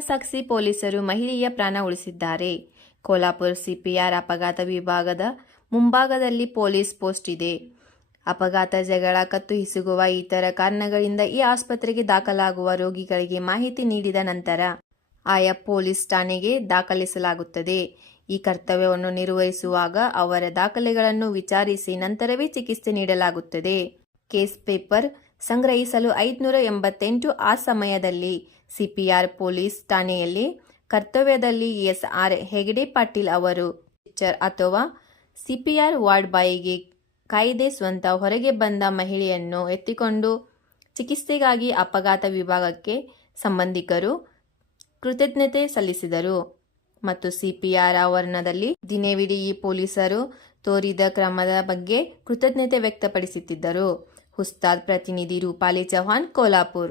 ಸಾಗಿಸಿ ಪೊಲೀಸರು ಮಹಿಳೆಯ ಪ್ರಾಣ ಉಳಿಸಿದ್ದಾರೆ. ಕೋಲಾಪುರ ಸಿಪಿಆರ್ ಅಪಘಾತ ವಿಭಾಗದ ಮುಂಭಾಗದಲ್ಲಿ ಪೊಲೀಸ್ ಪೋಸ್ಟ್ ಇದೆ. ಅಪಘಾತ ಜಗಳ, ಕತ್ತು ಹಿಸುಗುವ ಇತರ ಕಾರಣಗಳಿಂದ ಈ ಆಸ್ಪತ್ರೆಗೆ ದಾಖಲಾಗುವ ರೋಗಿಗಳಿಗೆ ಮಾಹಿತಿ ನೀಡಿದ ನಂತರ ಆಯಾ ಪೊಲೀಸ್ ಠಾಣೆಗೆ ದಾಖಲಿಸಲಾಗುತ್ತದೆ. ಈ ಕರ್ತವ್ಯವನ್ನು ನಿರ್ವಹಿಸುವಾಗ ಅವರ ದಾಖಲೆಗಳನ್ನು ವಿಚಾರಿಸಿ ನಂತರವೇ ಚಿಕಿತ್ಸೆ ನೀಡಲಾಗುತ್ತದೆ. ಕೇಸ್ ಪೇಪರ್ ಸಂಗ್ರಹಿಸಲು ಐದುನೂರ ಎಂಬತ್ತೆಂಟು ಆ ಸಮಯದಲ್ಲಿ ಸಿಪಿಆರ್ ಪೊಲೀಸ್ ಠಾಣೆಯಲ್ಲಿ ಕರ್ತವ್ಯದಲ್ಲಿ ಎಸ್ಆರ್ ಹೆಗಡೆ ಪಾಟೀಲ್ ಅವರು ಅಥವಾ ಸಿಪಿಆರ್ ವಾರ್ಡ್ ಬಾಯಿಗೆ ಕಾಯ್ದೆ ಸ್ವಂತ ಹೊರಗೆ ಬಂದ ಮಹಿಳೆಯನ್ನು ಎತ್ತಿಕೊಂಡು ಚಿಕಿತ್ಸೆಗಾಗಿ ಅಪಘಾತ ವಿಭಾಗಕ್ಕೆ ಸಂಬಂಧಿಕರು ಕೃತಜ್ಞತೆ ಸಲ್ಲಿಸಿದರು. ಮತ್ತು ಸಿಪಿಆರ್ ಆವರಣದಲ್ಲಿ ದಿನವಿಡೀ ಪೊಲೀಸರು ತೋರಿದ ಕ್ರಮದ ಬಗ್ಗೆ ಕೃತಜ್ಞತೆ ವ್ಯಕ್ತಪಡಿಸುತ್ತಿದ್ದರು. ઉસ્તાદ પ્રતિનિધિ રૂપાલી ચૌહાણ કોલ્હાપુર